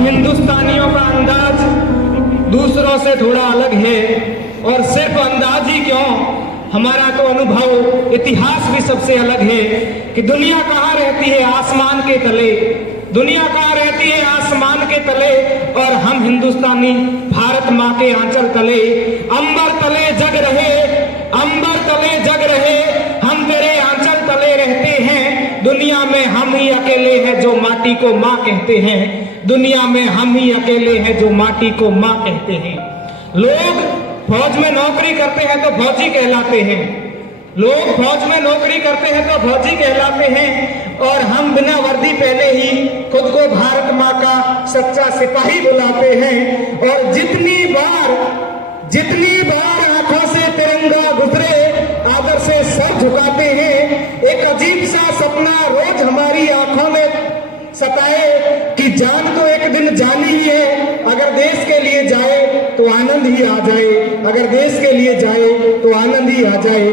हम हिंदुस्तानियों का अंदाज दूसरों से थोड़ा अलग है, और सिर्फ अंदाज ही क्यों, हमारा तो अनुभव, इतिहास भी सबसे अलग है कि दुनिया कहाँ रहती है, आसमान के तले। दुनिया कहाँ रहती है, आसमान के तले, और हम हिंदुस्तानी भारत माँ के आंचल तले। अंबर तले जग रहे, अंबर तले जग रहे, हम तेरे आंचल तले रहते हैं। दुनिया में हम ही अकेले हैं जो माटी को माँ कहते हैं। दुनिया में हम ही अकेले हैं जो माटी को माँ कहते हैं। लोग फौज में नौकरी करते हैं तो फौजी कहलाते हैं, लोग फौज में नौकरी करते हैं तो फौजी कहलाते हैं, और हम बिना वर्दी पहने ही खुद को भारत माँ का सच्चा सिपाही बुलाते हैं। और जितनी बार आंखों से तिरंगा गुजरे, आदर से सर झुकाते हैं। एक अजीब सा सपना रोज हमारी आंखों में सताए कि जान तो एक दिन जानी ही है, अगर देश के लिए जाए तो आनंद ही आ जाए, अगर देश के लिए जाए तो आनंद ही आ जाए।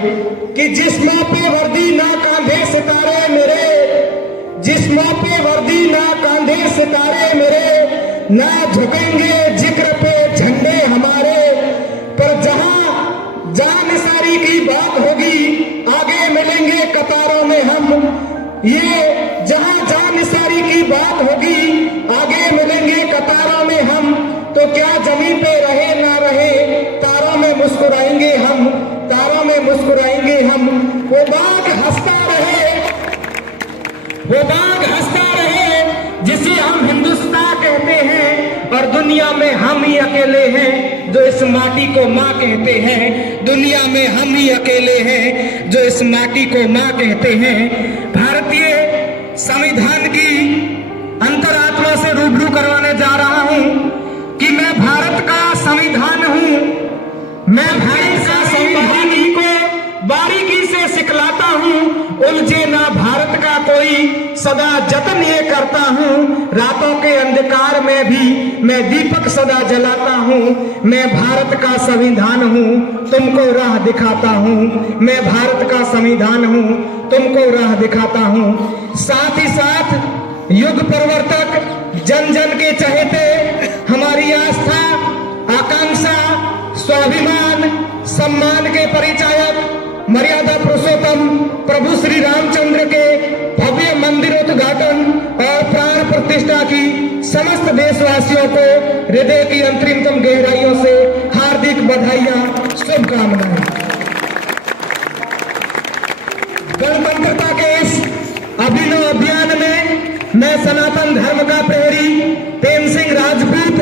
कि जिस्मों पे वर्दी ना कांधे सितारे मेरे, जिस्मों पे वर्दी ना कांधे सितारे मेरे, ना झुकेंगे जिक्र पे झंडे हमारे। पर जहां जान सारी की बात होगी, आगे मिलेंगे कतारों में हम। ये जहां जान सारी की बात होगी, आगे मिलेंगे कतारों में हम। तो क्या जमीन पे रहे ना रहे, तारों में मुस्कुराएंगे हम, तारों में मुस्कुराएंगे हम। वो बाग हंसता रहे, वो बाग हंसता रहे, जिसे हम हिंदुस्तान कहते हैं। और दुनिया में हम ही अकेले हैं जो इस माटी को माँ कहते हैं। दुनिया में हम ही अकेले हैं जो इस माटी को माँ कहते हैं। भारतीय संविधान की अंतरात्मा से रूबरू करवाने जा रहा हूं कि मैं भारत का संविधान हूं। मैं भारत का संविधान ही को बारीकी से सिखलाता हूं। उलझे ना भारत का कोई, सदा जतन ये करता हूं। रातों के अंधकार में भी मैं दीपक सदा जलाता हूं। मैं भारत का संविधान हूं, तुमको राह दिखाता हूं। मैं भारत का संविधान हूं, तुमको राह दिखाता हूं। साथ ही साथ युग प्रवर्तक, जन जन के चहेते, हमारी आस्था, आकांक्षा, स्वाभिमान, सम्मान के परिचायक, मर्यादा पुरुषोत्तम प्रभु श्री रामचंद्र के भव्य मंदिरोद्घाटन और प्राण प्रतिष्ठा की समस्त देशवासियों को हृदय की अंतरिमतम गहराइयों से हार्दिक बधाइयां, शुभकामनाएं। गणतंत्रता के इस अभिनव अभियान में मैं सनातन धर्म का प्रहरी प्रेम सिंह राजपूत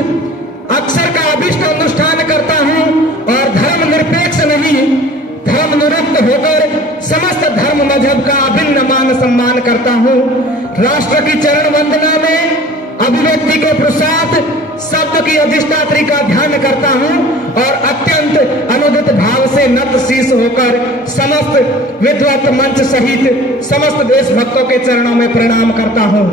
अक्षर का अभिष्ट अनुष्ठान करता हूं और धर्म निरपेक्ष नहीं, धर्म निरपेक्ष होकर समस्त धर्म मजहब का अभिन्न मान सम्मान करता हूं। राष्ट्र की चरण वंदना में अभिव्यक्ति के प्रसाद शब्द की अधिष्ठात्री का ध्यान करता हूं और अत्यंत अनुदित भाव से नत शीश होकर समस्त विद्वत मंच सहित समस्त देशभक्तों के चरणों में प्रणाम करता हूं।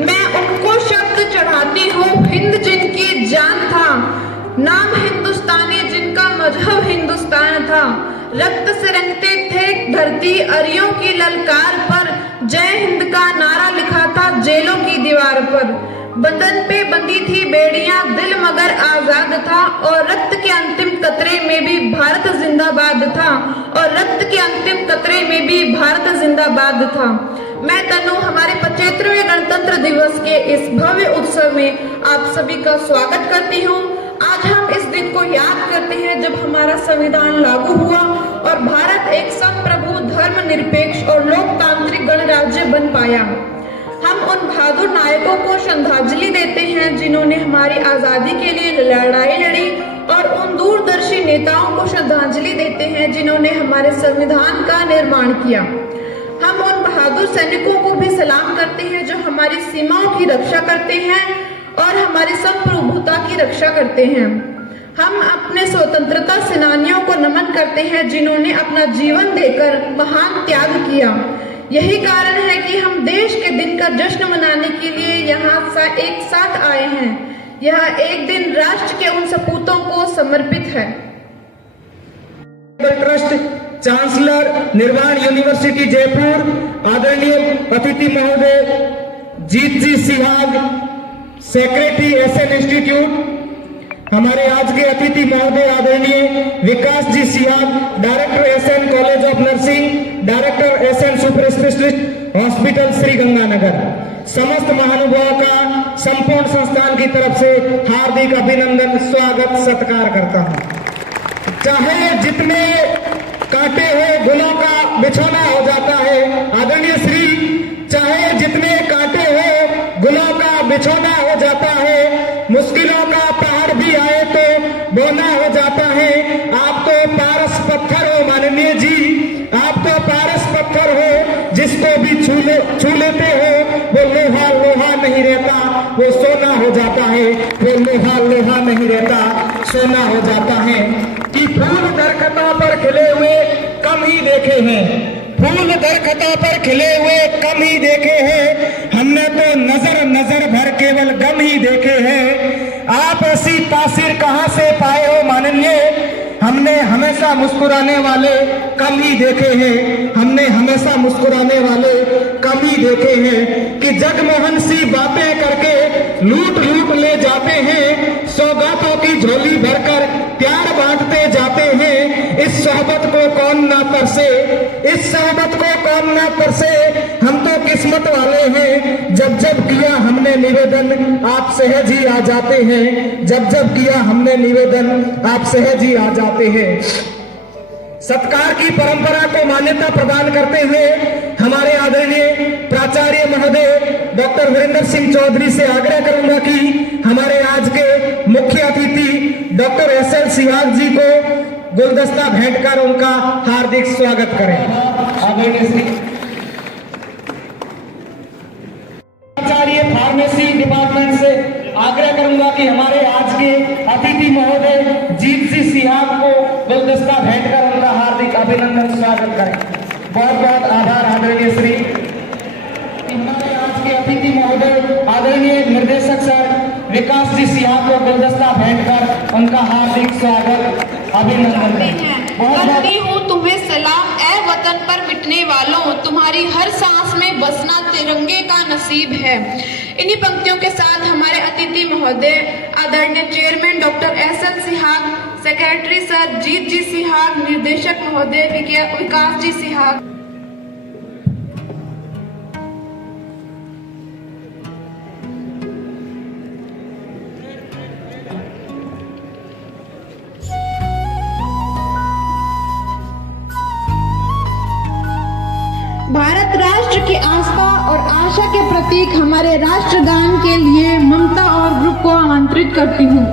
मैं उनको शब्द चढ़ाती हूँ, हिंद जिनकी जान था, नाम हिंदुस्तानी जिनका मजहब हिंदुस्तान था। रक्त से रंगते थे धरती अरियों की ललकार पर, जय हिंद का नारा लिखा था जेलों की दीवार पर। बदन पे बंधी थी बेड़ियां, दिल मगर आजाद था, और रक्त के अंतिम कतरे में भी भारत जिंदाबाद था, और रक्त के अंतिम कतरे में भी भारत जिंदाबाद था। मैं तनु हमारे 75वें गणतंत्र दिवस के इस भव्य उत्सव में आप सभी का स्वागत करती हूँ। आज हम इस दिन को याद करते हैं जब हमारा संविधान लागू हुआ और भारत एक संप्रभु, धर्मनिरपेक्ष और लोकतांत्रिक गणराज्य बन पाया। हम उन बहादुर नायकों को श्रद्धांजलि देते हैं जिन्होंने हमारी आजादी के लिए लड़ाई लड़ी, और उन दूरदर्शी नेताओं को श्रद्धांजलि देते हैं जिन्होंने हमारे संविधान का निर्माण किया। हम उन बहादुर सैनिकों को भी सलाम करते हैं जो हमारी सीमाओं की रक्षा करते हैं और हमारी संप्रभुता की रक्षा करते हैं। हम अपने स्वतंत्रता सेनानियों को नमन करते हैं जिन्होंने अपना जीवन देकर महान त्याग किया। यही कारण है कि हम देश के दिन का जश्न मनाने के लिए यहाँ एक साथ आए हैं। यह एक दिन राष्ट्र के उन सपूतों को समर्पित है। Trust chancellor Nirwan university Jaipur आदरणीय अतिथि महोदय Jeet ji Sihag, secretary SN institute, हमारे आज के अतिथि महोदय आदरणीय Vikas ji Sihag, director SN college of nursing, director SN super specialist hospital Sri Ganganagar, समस्त महानुभावों का संपूर्ण संस्थान की तरफ से हार्दिक अभिनंदन, स्वागत, सत्कार करता हूं। चाहे जितने कांटे हो गुलों का बिछौना हो जाता है, आदरणीय श्री, चाहे जितने कांटे हो गुलों का बिछौना हो जाता है, मुश्किलों का पहाड़ भी आए तो बोना हो जाता है। आप तो पारस पत्थर हो माननीय जी, आप तो पारस पत्थर हो, जिसको भी छू लेते हो वो लोहा लोहा नहीं रहता, वो सोना हो जाता है, वो लोहा लोहा नहीं रहता, सोना हो जाता है। कि फूल दरख्तों पर खिले हुए कम ही देखे हैं, फूल दरख्तों पर खिले हुए कम ही देखे हैं, हमने तो नजर नजर भर केवल गम ही देखे हैं। आप ऐसी तासीर कहां से पाए हो माननीय, हमने हमेशा मुस्कुराने वाले कम ही देखे हैं, हमने हमेशा मुस्कुराने वाले कम ही देखे हैं। कि जगमोहन सी बातें करके लूट लूट ले जाते हैं, सौगातों की झोली भरकर प्यार बांटते जाते हैं। इस सोहबत को कौन ना तरसे, इस सोहबत को कौन ना तरसे, हम तो किस्मत वाले हैं। जब जब किया हमने निवेदन आप सहज ही आ जाते हैं, जब जब किया हमने निवेदन आप सहज ही आ जाते हैं। सत्कार की परंपरा को मान्यता प्रदान करते हुए हमारे आदरणीय प्राचार्य महोदय डॉक्टर वीरेंद्र सिंह चौधरी से आग्रह करूंगा कि हमारे आज के मुख्य अतिथि डॉक्टर एसएल सिहाग जी को गुलदस्ता भेंट कर उनका हार्दिक स्वागत करें। आदरणीय श्री प्राचार्य फार्मेसी डिपार्टमेंट से आग्रह करूंगा कि हमारे आज के अतिथि महोदय जीत जी सिहाग को गुलदस्ता भेंट कर उनका हार्दिक अभिनंदन, स्वागत करें। बहुत बहुत आभार आदरणीय श्री। हमारे आज के अतिथि महोदय आदरणीय निर्देशक सर विकास जी सिहाग को गुलदस्ता भेंट कर उनका हार्दिक स्वागत, अभिनंदन। करती हूँ तुम्हें सलाम ए वतन पर मिटने वालों, तुम्हारी हर सांस में बसना तिरंगे का नसीब है। इन्हीं पंक्तियों के साथ हमारे अतिथि महोदय आदरणीय chairman doctor SL Sihag, secretary sir Jeet ji Sihag, निर्देशक महोदय विकास जी सिहाग। भारत राष्ट्र की आस्था और आशा के प्रतीक हमारे राष्ट्रगान के लिए ममता और ग्रुप को आमंत्रित करती हूँ।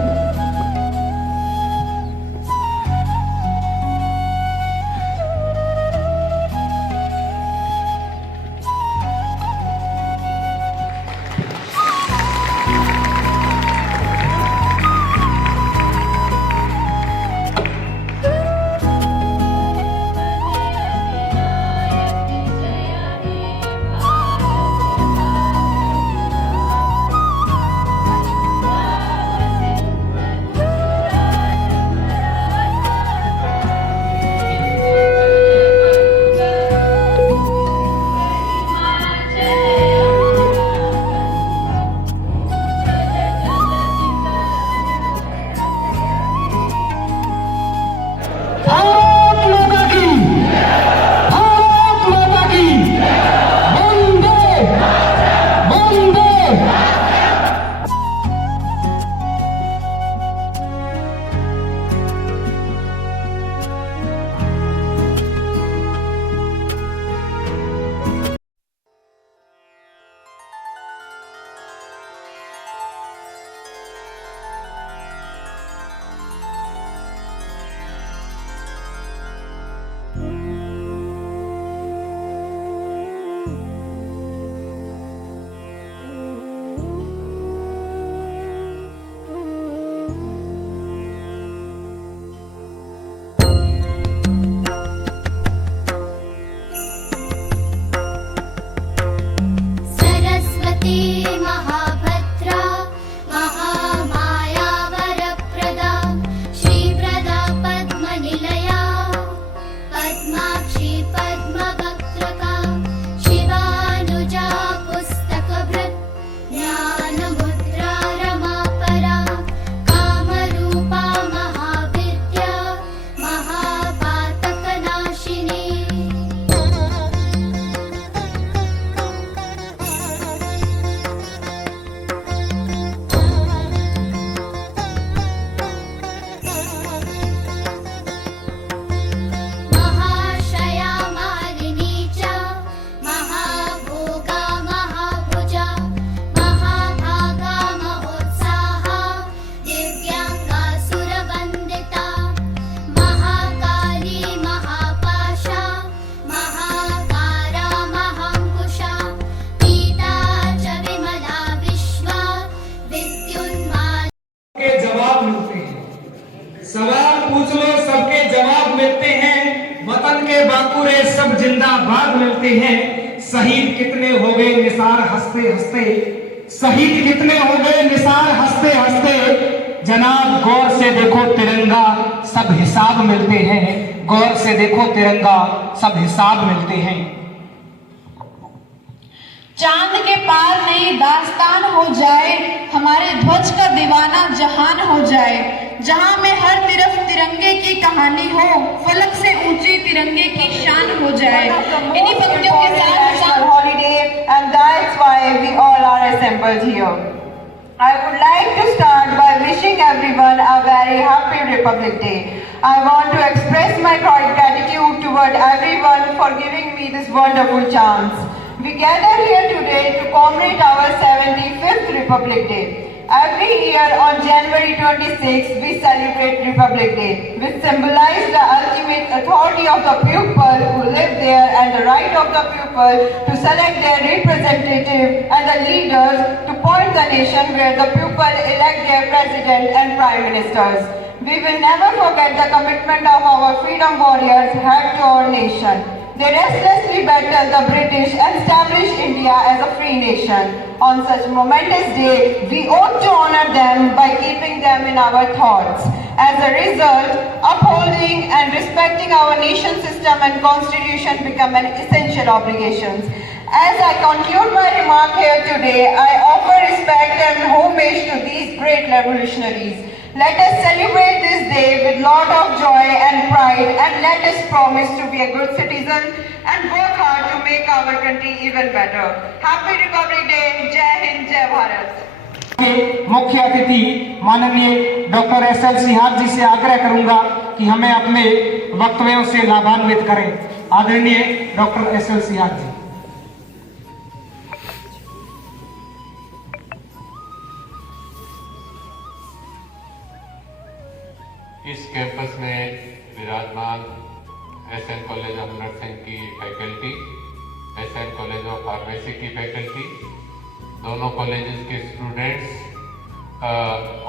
मिलते हैं। शहीद कितने हो गए निसार हंसते हंसते, शहीद कितने हो गए निसार हंसते हंसते। जनाब गौर से देखो तिरंगा सब हिसाब मिलते हैं, गौर से देखो तिरंगा सब हिसाब मिलते हैं। चांद के पार नई दास्तान हो जाए, हमारे ध्वज का दीवाना जहान हो जाए। जहां में हर तरफ तिरंगे की कहानी हो, फलक से ऊंची तिरंगे की शान हो जाए। इन्हीं पंक्तियों के साथ holiday, and that's why we all are assembled here. I would like to start by wishing everyone a very happy Republic Day. I want to express my gratitude toward everyone for giving me this wonderful chance. We gather here today to commemorate our 75th Republic Day. Every year on January 26th, we celebrate Republic Day, which symbolizes the ultimate authority of the people who live there and the right of the people to select their representative and the leaders to point the nation where the people elect their president and prime ministers. We will never forget the commitment of our freedom warriors had to our nation. They restlessly battled the British and established India as a free nation. On such momentous day, we ought to honor them by keeping them in our thoughts. As a result, upholding and respecting our nation system and constitution become an essential obligation. As I conclude my remark here today, I offer respect and homage to these great revolutionaries. Let us celebrate this day with lot of joy and pride, and let us promise to be a good citizen and work hard to make our country even better. Happy Republic Day! Jai Hind, Jai Bharat! मुख्य अतिथि माननीय doctor SL. Sihag जी से आग्रह करूंगा कि हमें अपने वक्तव्यों से लाभान्वित करें। आदरणीय डॉक्टर एस.एल. सिहाग जी। इस कैंपस में विराजमान एसएन कॉलेज ऑफ नर्सिंग की faculty, SN college of pharmacy की फैकल्टी, दोनों कॉलेजेस के स्टूडेंट्स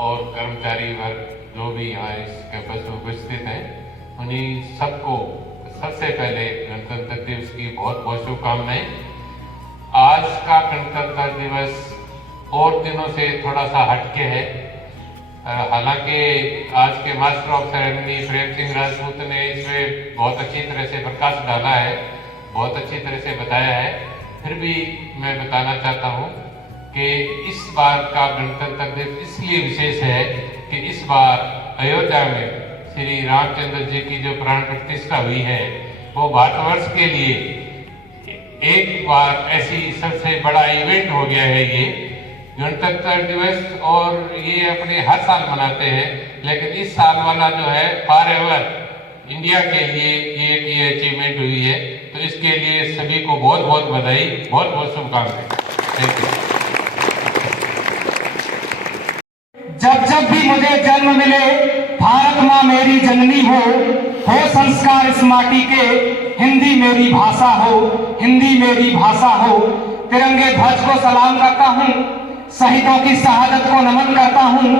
और कर्मचारी वर्ग जो भी यहाँ इस कैंपस में उपस्थित हैं, उन्हीं सबको सबसे पहले गणतंत्र दिवस की बहुत बहुत शुभकामनाएं। आज का गणतंत्र दिवस और दिनों से थोड़ा सा हटके है। हालांकि आज के master of ceremony Prem Singh Rajput ने इसमें बहुत अच्छी तरह से प्रकाश डाला है, बहुत अच्छी तरह से बताया है। फिर भी मैं बताना चाहता हूँ कि इस बार का गणतंत्र दिवस इसलिए विशेष है कि इस बार अयोध्या में श्री रामचंद्र जी की जो प्राण प्रतिष्ठा हुई है, वो भारतवर्ष के लिए एक बार ऐसी सबसे बड़ा इवेंट हो गया है ये गणतंत्र दिवस। और ये अपने हर साल मनाते हैं, लेकिन इस साल वाला जो है फॉर एवर इंडिया के लिए ये अचीवमेंट हुई है। तो इसके लिए सभी को बहुत बहुत बधाई, बहुत बहुत शुभकामनाएं। Thank you. जब जब भी मुझे जन्म मिले भारत माँ मेरी जननी हो संस्कार इस माटी के, हिंदी मेरी भाषा हो, हिंदी मेरी भाषा हो। तिरंगे ध्वज को सलाम करता हूँ, शहीदों की शहादत को नमन करता हूँ।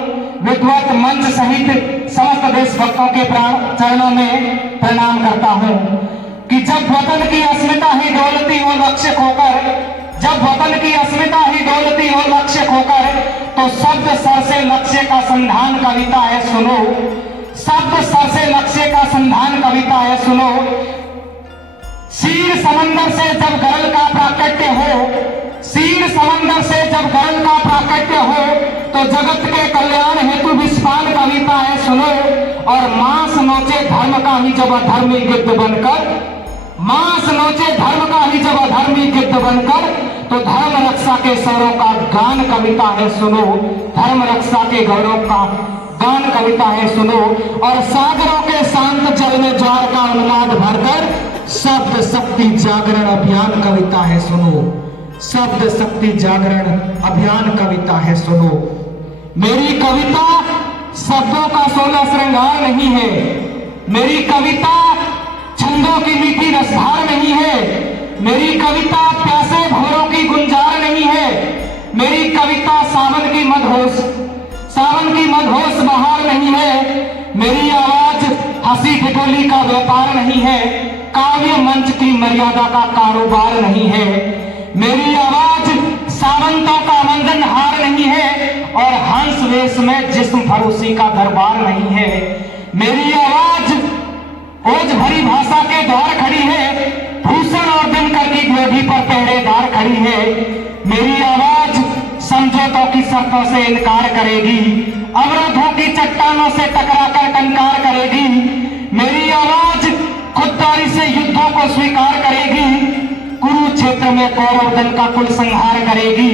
विद्वत मंच सहित समस्त देशभक्तों के चरणों में प्रणाम करता हूँ कि जब वतन की अस्मिता ही दौलती हो लक्ष्य खोकर, जब वतन की अस्मिता ही दौलती हो लक्ष्य खोकर, तो शब्द सर से लक्ष्य का संधान कविता है सुनो, शब्द सर से लक्ष्य का संधान कविता है सुनो। शीर समंदर से जब गरल का प्राकट्य हो, शीर समंदर से जब गरल का प्राकट्य हो, तो जगत के कल्याण हेतु विस्फान कविता है सुनो। और मांस नोचे धर्म का ही जब अधर्मी गिद्ध बनकर, मांस नोचे धर्म का ही जब अधर्मी गिद्ध बनकर, तो धर्म रक्षा के स्वरों का गान कविता है सुनो, धर्म रक्षा के गौरव का गान कविता है सुनो। और सागरों के शांत जल में ज्वार का उन्माद भरकर, शब्द शक्ति जागरण अभियान कविता है सुनो, शब्द शक्ति जागरण अभियान कविता है सुनो। मेरी कविता शब्दों का सोलह श्रृंगार नहीं है, मेरी कविता छंदों की मीठी रसधार नहीं है, मेरी कविता प्यासे भंवरों की गुंजार नहीं है, मेरी कविता सावन की मदहोश बहार नहीं है, मेरी आवाज हंसी ठिठोली का व्यापार नहीं है। काव्य मंच की मर्यादा का कारोबार नहीं है। मेरी आवाज सावंतों का मंगनहार नहीं है और हंस वेश में जिस्म फरोशी का दरबार नहीं है। मेरी आवाज ओज भरी भाषा के द्वार खड़ी है, भूषण और दिनकर की गोदी पर पहरेदार खड़ी है। मेरी आवाज समझौतों की शर्तों से इनकार करेगी, अवरोधों की चट्टानों से टकराकर टंकार करेगी। मेरी आवाज खुददारी से युद्धों को स्वीकार करेगी, कुरुक्षेत्र में कौरव दल का कुल संहार करेगी।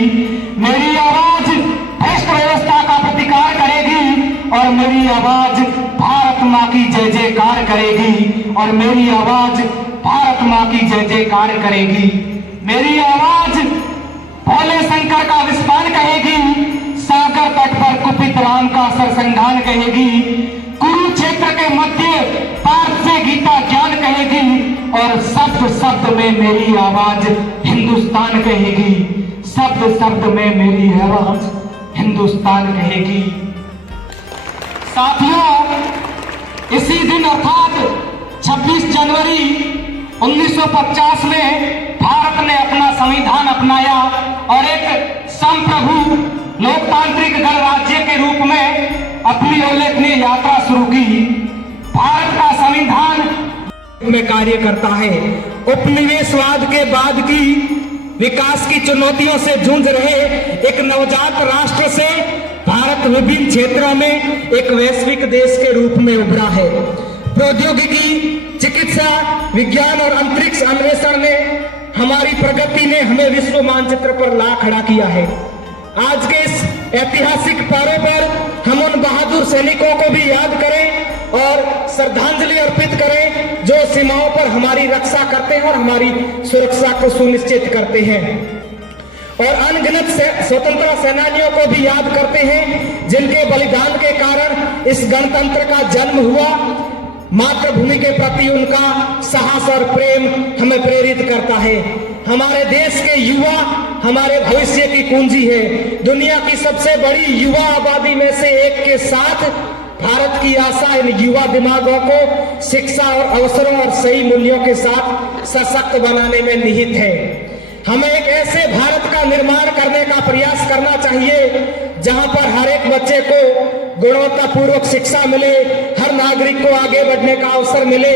मेरी आवाज भ्रष्ट व्यवस्था का प्रतिकार करेगी और मेरी आवाज भारत माँ की जय जयकार करेगी और मेरी आवाज भारत माँ की जय जयकार करेगी। मेरी आवाज भोले शंकर का विस्तार कहेगी, सागर तट पर कुपित राम का सरसंघान कहेगी, कुरुक्षेत्र के मध्य पार्थ से गीता ज्ञान कहेगी और शब्द शब्द में मेरी आवाज हिंदुस्तान कहेगी। शब्द शब्द में मेरी आवाज हिंदुस्तान कहेगी। साथियों, इसी दिन अर्थात 26 जनवरी 1950 में भारत ने अपना संविधान अपनाया और एक संप्रभु लोकतांत्रिक गणराज्य के रूप में अपनी उल्लेखनीय यात्रा शुरू की। भारत का संविधान में कार्य करता है। उपनिवेशवाद के बाद की विकास की चुनौतियों से जूझ रहे एक नवजात राष्ट्र से भारत विभिन्न क्षेत्रों में एक वैश्विक देश के रूप में उभरा है। प्रौद्योगिकी, चिकित्सा, विज्ञान और अंतरिक्ष अन्वेषण ने हमारी प्रगति ने हमें विश्व मानचित्र पर ला खड़ा किया है। आज के इस ऐतिहासिक पारे पर हम उन बहादुर सैनिकों को भी याद करें और श्रद्धांजलि अर्पित करें जो सीमाओं पर हमारी रक्षा करते हैं और हमारी सुरक्षा को सुनिश्चित करते हैं। और अनगिनत स्वतंत्रता सेनानियों को भी याद करते हैं जिनके बलिदान के कारण इस गणतंत्र का जन्म हुआ। मातृभूमि के प्रति उनका साहस और प्रेम हमें प्रेरित करता है। हमारे देश के युवा हमारे भविष्य की कुंजी है। दुनिया की सबसे बड़ी युवा आबादी में से एक के साथ भारत की आशा इन युवा दिमागों को शिक्षा और अवसरों और सही मूल्यों के साथ सशक्त बनाने में निहित है। हमें एक ऐसे भारत का निर्माण करने का प्रयास करना चाहिए जहां पर हर एक बच्चे को गुणवत्तापूर्वक शिक्षा मिले, हर नागरिक को आगे बढ़ने का अवसर मिले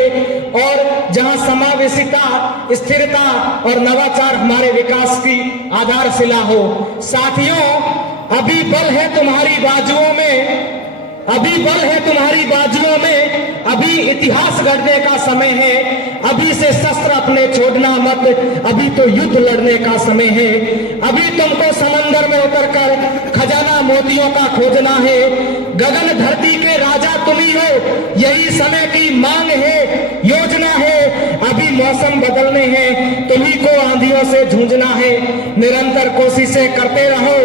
और जहां समावेशिता, स्थिरता और नवाचार हमारे विकास की आधारशिला हो। साथियों, अभी बल है तुम्हारी बाजुओं में, अभी बल है तुम्हारी बाजुओं में, अभी इतिहास गढ़ने का समय है। अभी से शस्त्र अपने छोड़ना मत, अभी तो युद्ध लड़ने का समय है। अभी तुमको समंदर में उतरकर खजाना मोतियों का खोजना है। गगन धरती के राजा तुम ही हो, यही समय की मांग है, योजना है। अभी मौसम बदलने हैं, तुम्ही को आंधियों से जूझना है। निरंतर कोशिशें करते रहो,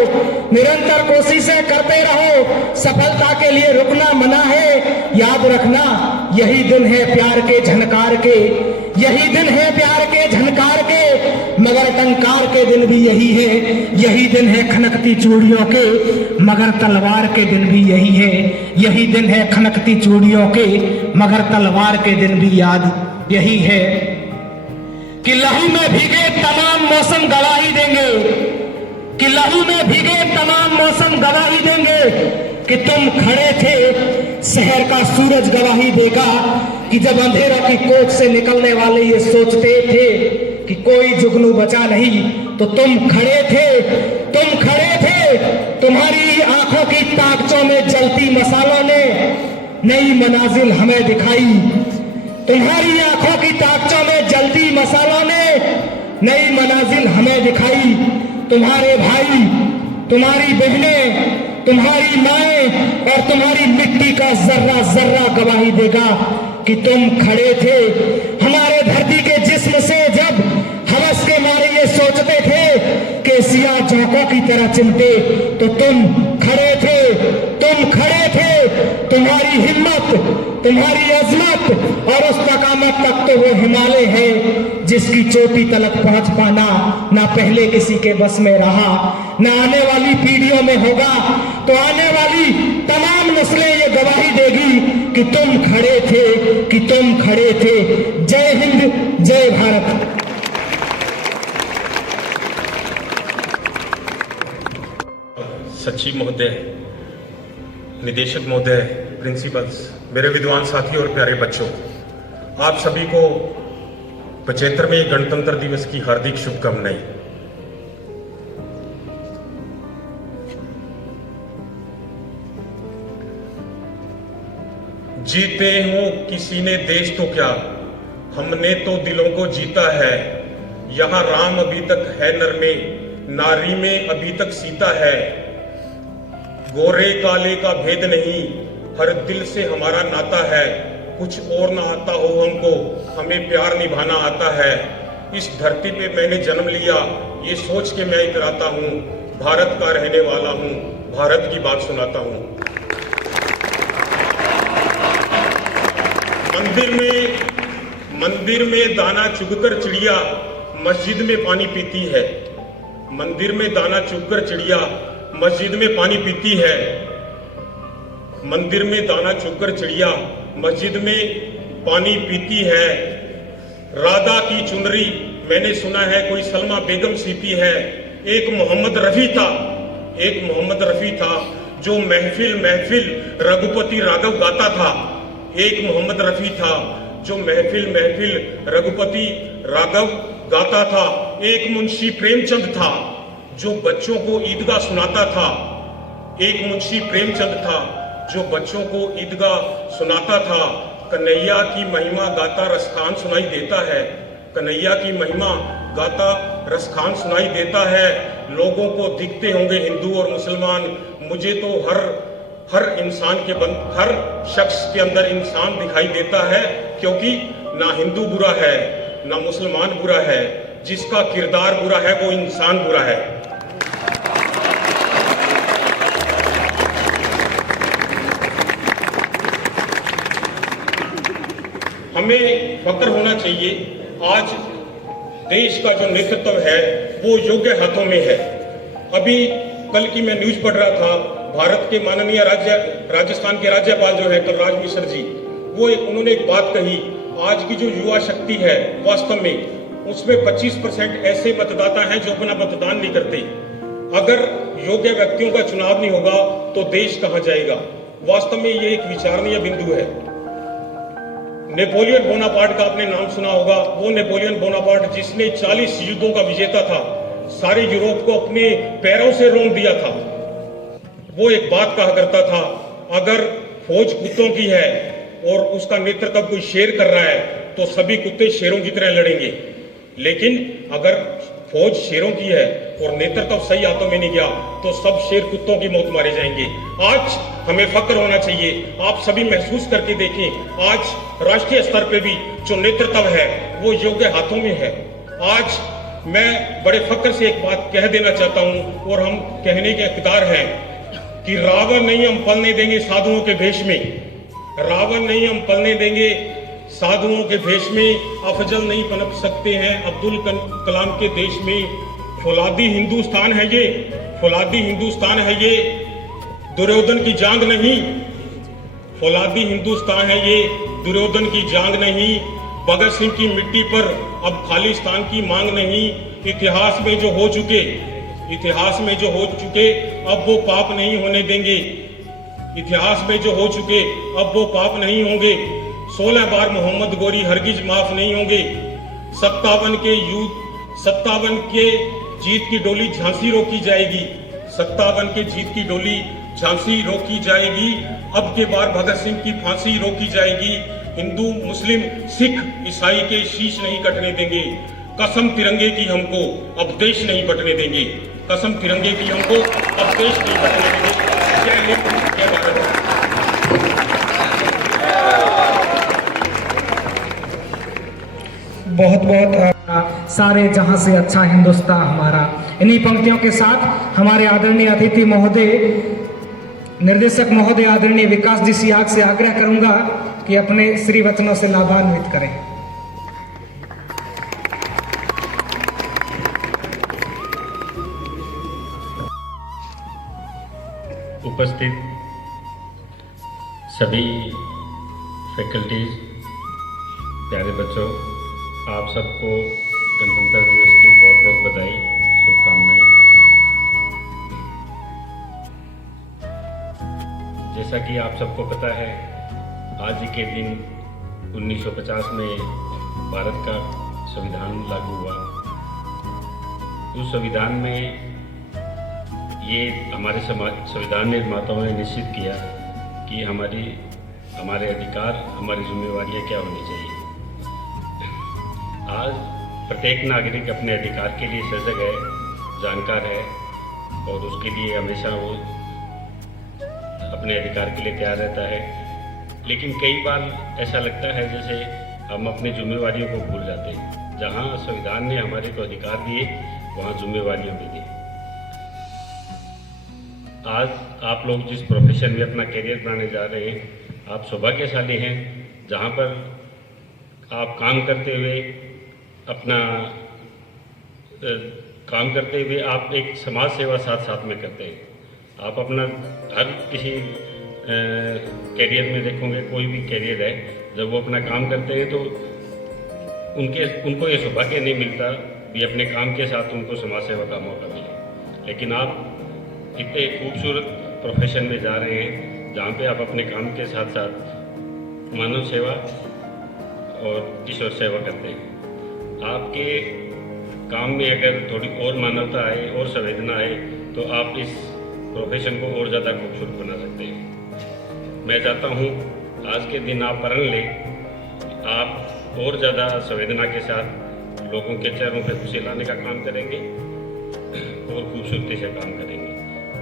निरंतर कोशिशें करते रहो। सफलता के लिए रुकना मना है। याद रखना, यही दिन है प्यार के झनकार के, यही दिन है प्यार के झनकार के, मगर टंकार के दिन भी यही है। यही दिन है खनकती चूड़ियों के, मगर तलवार के दिन भी यही है। यही दिन है खनकती चूड़ियों के, मगर तलवार के दिन भी याद यही है। कि लहू में भीगे तमाम मौसम गवाही देंगे, कि लहू में भीगे तमाम मौसम गवाही देंगे कि तुम खड़े थे। शहर का सूरज गवाही देगा कि जब अंधेरों की कोख से निकलने वाले ये सोचते थे कि कोई जुगनू बचा नहीं, तो तुम खड़े थे, तुम खड़े थे। तुम्हारी आंखों की ताकतों में जलती मसालों ने नई मनाजिल हमें दिखाई। तुम्हारी आंखों की ताकतों में जलती मसालों ने नई मनाजिल हमें दिखाई। तुम्हारे भाई, तुम्हारी बहनें, तुम्हारी माएं और तुम्हारी मिट्टी का जर्रा जर्रा गवाही देगा कि तुम खड़े थे। हमारे धरती के जिस्म से जब हवस के मारे ये सोचते थे कि सियाह चौकों की तरह चिमटे, तो तुम खड़े थे, तुम खड़े थे। तुम्हारी हिम्मत, तुम्हारी अजमत और उस तकामत तक तो वो हिमालय है जिसकी चोटी तलक पहुंच पाना ना पहले किसी के बस में रहा, ना आने वाली पीढ़ियों में होगा। तो आने वाली तमाम नस्लें ये गवाही देगी कि तुम खड़े थे, कि तुम खड़े थे। जय हिंद, जय भारत। सचिव महोदय, निदेशक महोदय, प्रिंसिपल्स, मेरे विद्वान साथी और प्यारे बच्चों, आप सभी को 75वें गणतंत्र दिवस की हार्दिक शुभकामनाएं। जीते हो किसी ने देश तो क्या, हमने तो दिलों को जीता है। यहाँ राम अभी तक है नर में, नारी में अभी तक सीता है। गोरे काले का भेद नहीं, हर दिल से हमारा नाता है। कुछ और ना आता हो हमको, हमें प्यार निभाना आता है। इस धरती पे मैंने जन्म लिया, ये सोच के मैं इतराता हूँ। भारत का रहने वाला हूँ, भारत की बात सुनाता हूँ। मंदिर में दाना चुगकर चिड़िया मस्जिद में पानी पीती है। मंदिर में दाना चुगकर चिड़िया मस्जिद में पानी पीती है। मंदिर में दाना चुगकर चिड़िया मस्जिद में पानी पीती है। राधा की चुनरी मैंने सुना है कोई सलमा बेगम सीती है। एक मोहम्मद रफी था जो महफिल रघुपति राघव गाता था। एक मोहम्मद रफी था जो महफिल रघुपति राघव गाता था। एक मुंशी प्रेमचंद था जो बच्चों को ईदगाह सुनाता था। एक मुंशी प्रेमचंद था जो बच्चों को ईदगाह सुनाता था। कन्हैया की महिमा गाता रसखान सुनाई देता है। कन्हैया की महिमा गाता रसखान सुनाई देता है। लोगों को दिखते होंगे हिंदू और मुसलमान, मुझे तो हर शख्स के अंदर इंसान दिखाई देता है, क्योंकि ना हिंदू बुरा है ना मुसलमान बुरा है। जिसका किरदार बुरा है वो इंसान बुरा है। हमें फख्र होना चाहिए, आज देश का जो नेतृत्व है वो योग्य हाथों में है। अभी कल की मैं न्यूज पढ़ रहा था, भारत के माननीय राजस्थान के राज्यपाल जो है कलराज मिश्र जी, उन्होंने एक बात कही, आज की जो युवा शक्ति है वास्तव में उसमें 25% ऐसे मतदाता हैं जो अपना मतदान नहीं करते। अगर योग्य व्यक्तियों का चुनाव नहीं होगा तो देश कहां जाएगा। वास्तव में ये एक विचारणीय बिंदु है। नेपोलियन बोनापार्ट का आपने नाम सुना होगा। वो नेपोलियन बोनापार्ट जिसने 40 युद्धों का विजेता था, सारे यूरोप को अपने पैरों से रौंद दिया था। वो एक बात कहा करता था, अगर फौज कुत्तों की है और उसका नेतृत्व कोई शेर कर रहा है तो सभी कुत्ते शेरों की तरह लड़ेंगे। लेकिन अगर फौज शेरों की है और नेतृत्व सही हाथों में नहीं गया तो सब शेर कुत्तों की मौत मारे जाएंगे। आज हमें फख्र होना चाहिए। आप सभी महसूस करके देखें, आज राष्ट्रीय स्तर पे भी जो नेतृत्व है वो योग्य हाथों में है। आज मैं बड़े फख्र से एक बात कह देना चाहता हूं और हम कहने के हकदार हैं कि रावण नहीं हम पलने देंगे साधुओं के भेष में। रावण नहीं हम पलने देंगे साधुओं के भेष में। अफजल नहीं पनप सकते हैं अब्दुल कलाम के देश में। फौलादी हिंदुस्तान है ये, फौलादी हिंदुस्तान है ये, दुर्योधन की जांग नहीं। फौलादी हिंदुस्तान है ये, दुर्योधन की जांग नहीं। भगत सिंह की मिट्टी पर अब खालिस्तान की मांग नहीं। इतिहास में जो हो चुके अब वो पाप नहीं होने देंगे। इतिहास में जो हो चुके अब वो पाप नहीं होंगे। 16 बार मोहम्मद गोरी हरगिज माफ नहीं होंगे। 57 के जीत की डोली झांसी रोकी जाएगी। 57 के जीत की डोली झांसी रोकी जाएगी। अब के बार भगत सिंह की फांसी रोकी जाएगी। हिंदू मुस्लिम सिख ईसाई के शीश नहीं कटने देंगे। कसम तिरंगे की हमको अब देश नहीं बटने देंगे। कसम तिरंगे की हमको अब देश नहीं बटने देंगे। जय हिंद, जय भारत। बहुत बहुत सारे जहां से अच्छा हिंदुस्तान हमारा। इन्हीं पंक्तियों के साथ हमारे आदरणीय अतिथि महोदय, निर्देशक महोदय आदरणीय विकास जी सियाग से आग्रह करूंगा कि अपने श्री वचनों से लाभान्वित करें। उपस्थित सभी फैकल्टीज, प्यारे बच्चों, आप सबको गणतंत्र दिवस की बहुत बहुत बधाई, शुभकामनाएं। जैसा कि आप सबको पता है, आज ही के दिन 1950 में भारत का संविधान लागू हुआ। उस संविधान में ये हमारे संविधान निर्माताओं ने निश्चित किया कि हमारे अधिकार, हमारी जिम्मेवारियां क्या होनी चाहिए। आज प्रत्येक नागरिक अपने अधिकार के लिए सजग है, जानकार है और उसके लिए हमेशा वो अपने अधिकार के लिए तैयार रहता है। लेकिन कई बार ऐसा लगता है जैसे हम अपनी जिम्मेवारियों को भूल जाते हैं। जहाँ संविधान ने हमारे को अधिकार दिए, वहाँ जिम्मेवारियाँ भी दी। आज आप लोग जिस प्रोफेशन में अपना करियर बनाने जा रहे हैं, आप सौभाग्यशाली हैं, जहाँ पर आप काम करते हुए आप एक समाज सेवा साथ साथ में करते हैं। आप अपना हर किसी करियर में देखोगे, कोई भी करियर है, जब वो अपना काम करते हैं तो उनको ये सौभाग्य नहीं मिलता भी अपने काम के साथ उनको समाज सेवा का मौका मिले। लेकिन आप इतने खूबसूरत प्रोफेशन में जा रहे हैं जहाँ पे आप अपने काम के साथ साथ मानव सेवा और ईश्वर सेवा करते हैं। आपके काम में अगर थोड़ी और मानवता आए और संवेदना आए तो आप इस प्रोफेशन को और ज़्यादा खूबसूरत बना सकते हैं। मैं चाहता हूँ आज के दिन आप प्रण लें, आप और ज़्यादा संवेदना के साथ लोगों के चेहरों पे खुशी लाने का काम करेंगे और खूबसूरती से काम करेंगे।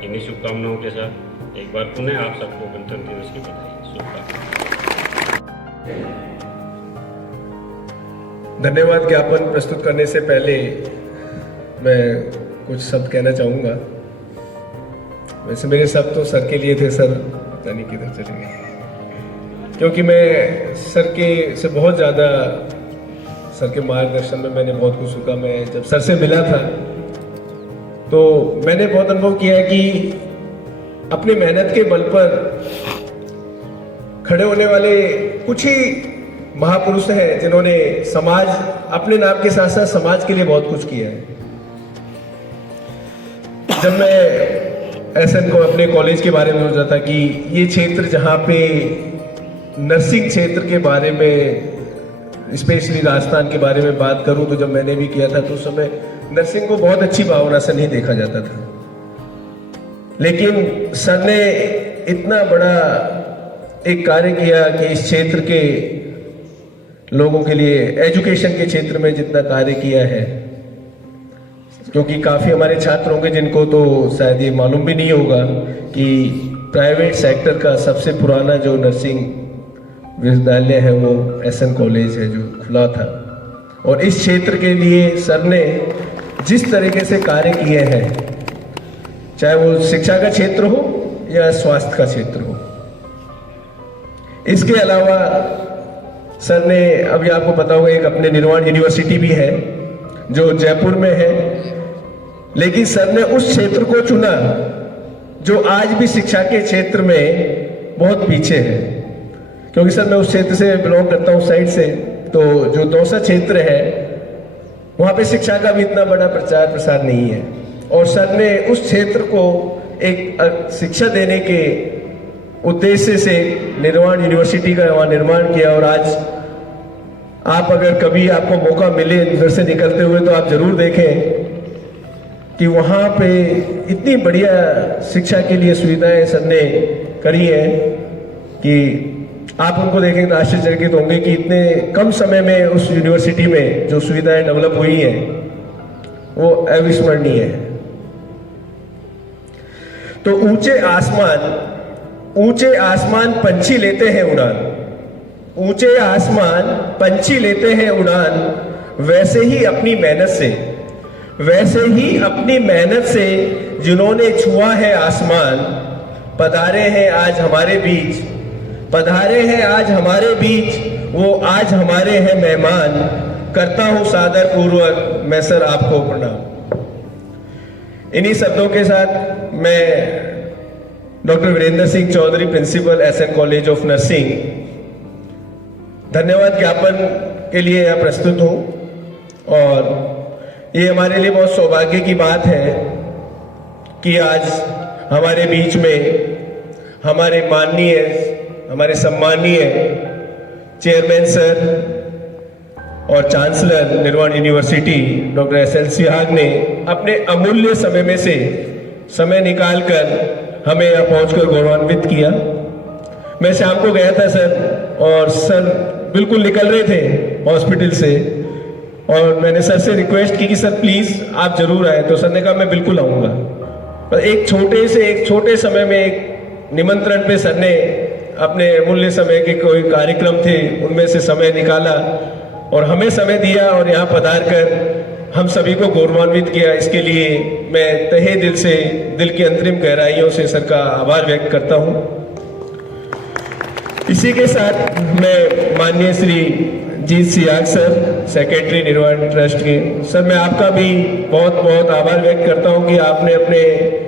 इन्हीं शुभकामनाओं के साथ एक बार पुनः आप सबको गणतंत्र दिवस की बधाई, शुभकामनाएं। धन्यवाद ज्ञापन प्रस्तुत करने से पहले मैं कुछ शब्द कहना चाहूँगा। वैसे मेरे शब्द तो सर के लिए थे, सर पता नहीं किधर चले गए, क्योंकि मैं सर के से बहुत ज़्यादा, सर के मार्गदर्शन में मैंने बहुत कुछ सीखा। मैं जब सर से मिला था तो मैंने बहुत अनुभव किया है कि अपनी मेहनत के बल पर खड़े होने वाले कुछ ही महापुरुष हैं जिन्होंने समाज, अपने नाम के साथ साथ समाज के लिए बहुत कुछ किया है। जब मैं एसएन को अपने कॉलेज के बारे में सोच रहा था कि ये क्षेत्र जहाँ पे नर्सिंग क्षेत्र के बारे में, स्पेशली राजस्थान के बारे में बात करूं, तो जब मैंने भी किया था तो उस समय नर्सिंग को बहुत अच्छी भावना से नहीं देखा जाता था। लेकिन सर ने इतना बड़ा एक कार्य किया कि इस क्षेत्र के लोगों के लिए, एजुकेशन के क्षेत्र में जितना कार्य किया है, क्योंकि काफ़ी हमारे छात्र होंगे जिनको तो शायद ये मालूम भी नहीं होगा कि प्राइवेट सेक्टर का सबसे पुराना जो नर्सिंग विश्वविद्यालय है वो एसएन कॉलेज है जो खुला था। और इस क्षेत्र के लिए सर ने जिस तरीके से कार्य किए हैं, चाहे वो शिक्षा का क्षेत्र हो या स्वास्थ्य का क्षेत्र हो। इसके अलावा सर ने, अभी आपको पता होगा, एक अपने निर्वाण यूनिवर्सिटी भी है जो जयपुर में है, लेकिन सर ने उस क्षेत्र को चुना जो आज भी शिक्षा के क्षेत्र में बहुत पीछे है। क्योंकि सर मैं उस क्षेत्र से बिलोंग करता हूँ, साइड से, तो जो दौसा क्षेत्र है वहाँ पे शिक्षा का भी इतना बड़ा प्रचार प्रसार नहीं है। और सर ने उस क्षेत्र को एक शिक्षा देने के उद्देश्य से निर्वाण यूनिवर्सिटी का वहाँ निर्माण किया। और आज आप अगर कभी आपको मौका मिले उधर से निकलते हुए तो आप जरूर देखें कि वहाँ पे इतनी बढ़िया शिक्षा के लिए सुविधाएं सर ने करी है कि आप उनको देखें तो आश्चर्यचकित होंगे कि इतने कम समय में उस यूनिवर्सिटी में जो सुविधाएं डेवलप हुई हैं वो अविस्मरणीय है। तो ऊंचे आसमान पंछी लेते हैं उड़ान, ऊंचे आसमान पंछी लेते हैं उड़ान, वैसे ही अपनी मेहनत से जिन्होंने छुआ है आसमान, पधारे हैं आज हमारे बीच, वो आज हमारे हैं मेहमान, करता हूं सादर पूर्वक मैं सर आपको प्रणाम। इन्हीं शब्दों के साथ मैं doctor Virendra Singh Chaudhary, principal SN college of nursing, धन्यवाद ज्ञापन के लिए यहाँ प्रस्तुत हूँ। और ये हमारे लिए बहुत सौभाग्य की बात है कि आज हमारे बीच में हमारे माननीय, हमारे सम्मानीय चेयरमैन सर और chancellor Nirwan university doctor SL. Sihag ने अपने अमूल्य समय में से समय निकालकर हमें यहाँ पहुंचकर गौरवान्वित किया। मैं शाम को गया था सर, और सर बिल्कुल निकल रहे थे हॉस्पिटल से, और मैंने सर से रिक्वेस्ट की कि सर प्लीज आप जरूर आए। तो सर ने कहा मैं बिल्कुल आऊंगा। पर एक छोटे समय में एक निमंत्रण पे सर ने अपने अमूल्य समय के कोई कार्यक्रम थे उनमें से समय निकाला और हमें समय दिया, और यहाँ पधार कर हम सभी को गौरवान्वित किया। इसके लिए मैं तहे दिल से, दिल की अंतरिम गहराइयों से सर का आभार व्यक्त करता हूँ। इसी के साथ मैं माननीय श्री जीत सिहाग सर, सेक्रेटरी निर्वाण ट्रस्ट के, सर मैं आपका भी बहुत बहुत आभार व्यक्त करता हूं कि आपने अपने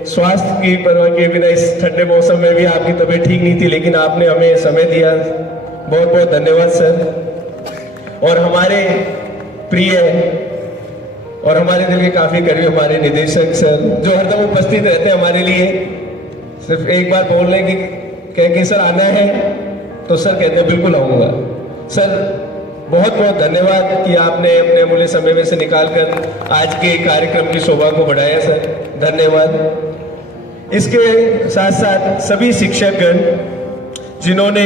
स्वास्थ्य की परवाह किए बिना इस ठंडे मौसम में भी, आपकी तबीयत ठीक नहीं थी लेकिन आपने हमें समय दिया। बहुत बहुत धन्यवाद सर। और हमारे प्रिय और हमारे दिल के काफी करीब हमारे निदेशक सर, जो हरदम उपस्थित रहते हैं हमारे लिए, सिर्फ एक बार बोलने की कह के सर आना है तो सर कहते हैं बिल्कुल आऊंगा। सर बहुत बहुत धन्यवाद कि आपने अपने अमूल्य समय में से निकालकर आज के कार्यक्रम की शोभा को बढ़ाया सर, धन्यवाद। इसके साथ साथ सभी शिक्षकगण जिन्होंने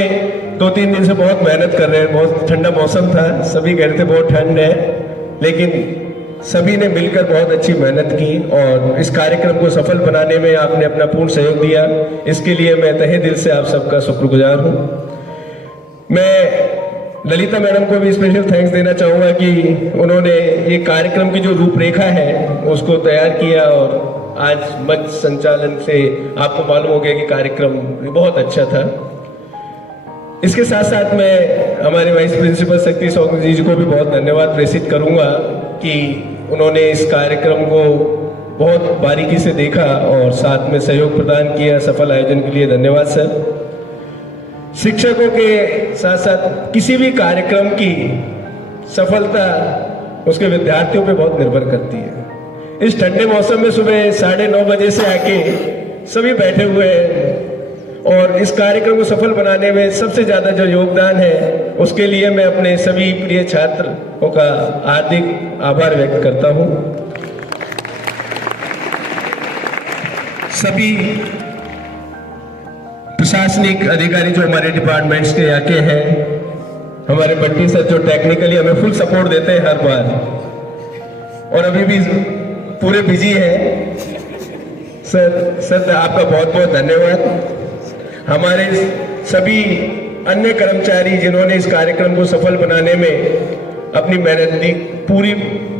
2-3 दिन से बहुत मेहनत कर रहे हैं, बहुत ठंडा मौसम था, सभी कह रहे थे बहुत ठंड है, लेकिन सभी ने मिलकर बहुत अच्छी मेहनत की और इस कार्यक्रम को सफल बनाने में आपने अपना पूर्ण सहयोग दिया। इसके लिए मैं तहे दिल से आप सबका शुक्रगुजार हूँ। मैं ललिता मैडम को भी स्पेशल थैंक्स देना चाहूँगा कि उन्होंने ये कार्यक्रम की जो रूपरेखा है उसको तैयार किया, और आज मंच संचालन से आपको मालूम हो गया कि कार्यक्रम बहुत अच्छा था। इसके साथ साथ मैं हमारे वाइस प्रिंसिपल शक्ति सौगंध जी को भी बहुत धन्यवाद प्रेषित करूँगा कि उन्होंने इस कार्यक्रम को बहुत बारीकी से देखा और साथ में सहयोग प्रदान किया सफल आयोजन के लिए। धन्यवाद सर। शिक्षकों के साथ साथ किसी भी कार्यक्रम की सफलता उसके विद्यार्थियों पे बहुत निर्भर करती है। इस ठंडे मौसम में सुबह 9:30 बजे से आके सभी बैठे हुए हैं और इस कार्यक्रम को सफल बनाने में सबसे ज्यादा जो योगदान है उसके लिए मैं अपने सभी प्रिय छात्रों का हार्दिक आभार व्यक्त करता हूं। सभी प्रशासनिक अधिकारी जो हमारे डिपार्टमेंट्स के यहाँ के हैं, हमारे बंटी सर जो टेक्निकली हमें फुल सपोर्ट देते हैं हर बार, और अभी भी पूरे बिजी हैं सर आपका बहुत बहुत धन्यवाद। हमारे सभी अन्य कर्मचारी जिन्होंने इस कार्यक्रम को सफल बनाने में अपनी मेहनत दी,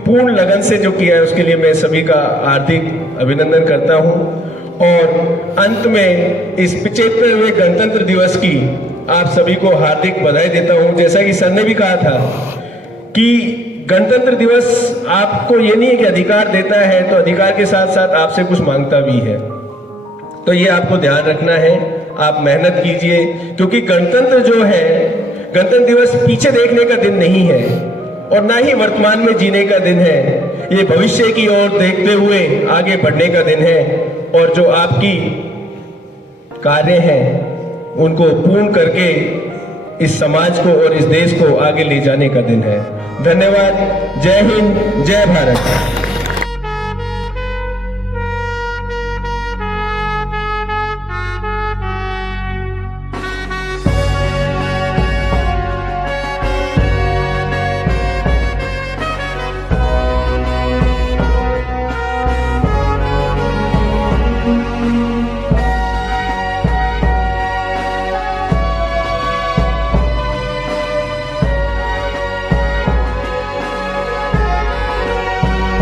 पूर्ण लगन से जो किया है उसके लिए मैं सभी का हार्दिक अभिनंदन करता हूं। और अंत में इस 75वें गणतंत्र दिवस की आप सभी को हार्दिक बधाई देता हूं। जैसा कि सर ने भी कहा था कि गणतंत्र दिवस आपको ये नहीं है कि अधिकार देता है तो अधिकार के साथ साथ आपसे कुछ मांगता भी है, तो ये आपको ध्यान रखना है। आप मेहनत कीजिए, क्योंकि गणतंत्र जो है, गणतंत्र दिवस पीछे देखने का दिन नहीं है और ना ही वर्तमान में जीने का दिन है, ये भविष्य की ओर देखते हुए आगे बढ़ने का दिन है। और जो आपकी कार्य हैं उनको पूर्ण करके इस समाज को और इस देश को आगे ले जाने का दिन है। धन्यवाद। जय हिंद, जय भारत।